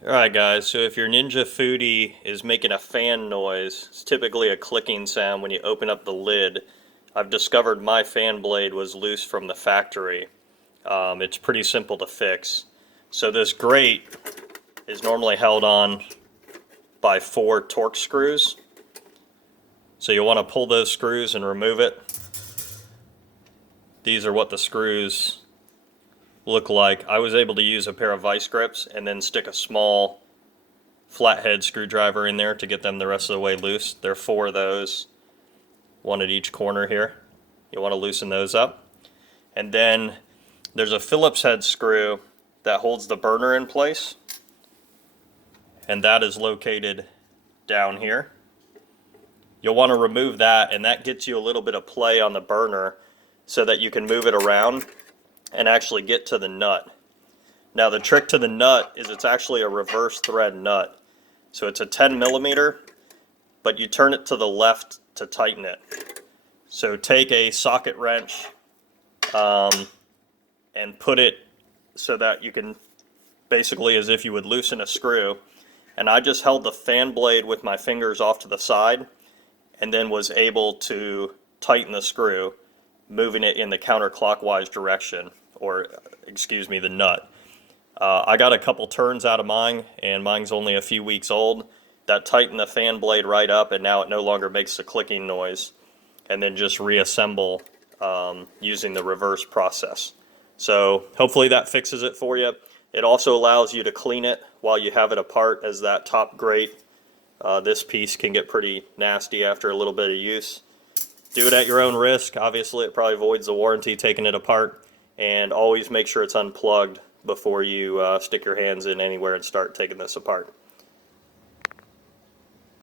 Alright guys, so if your Ninja Foodi is making a fan noise, it's typically a clicking sound when you open up the lid. I've discovered my fan blade was loose from the factory. It's pretty simple to fix. So this grate is normally held on by 4 Torx screws. So you'll want to pull those screws and remove it. These are what the screws look like. I was able to use a pair of vice grips and then stick a small flathead screwdriver in there to get them the rest of the way loose. There are 4 of those, one at each corner here. You want to loosen those up. And then there's a Phillips head screw that holds the burner in place, and that is located down here. You'll want to remove that, and that gets you a little bit of play on the burner so that you can move it around and actually get to the nut. Now the trick to the nut is it's actually a reverse thread nut. So it's a 10 millimeter, but you turn it to the left to tighten it. So take a socket wrench and put it so that you can, basically as if you would loosen a screw. And I just held the fan blade with my fingers off to the side and then was able to tighten the screw, moving it in the counterclockwise direction, or excuse me, the nut. I got a couple turns out of mine, and mine's only a few weeks old. That tightened the fan blade right up, and now it no longer makes the clicking noise. And then just reassemble using the reverse process. So hopefully that fixes it for you. It also allows you to clean it while you have it apart, as that top grate, this piece can get pretty nasty after a little bit of use. Do it at your own risk. Obviously it probably voids the warranty taking it apart, and always make sure it's unplugged before you stick your hands in anywhere and start taking this apart.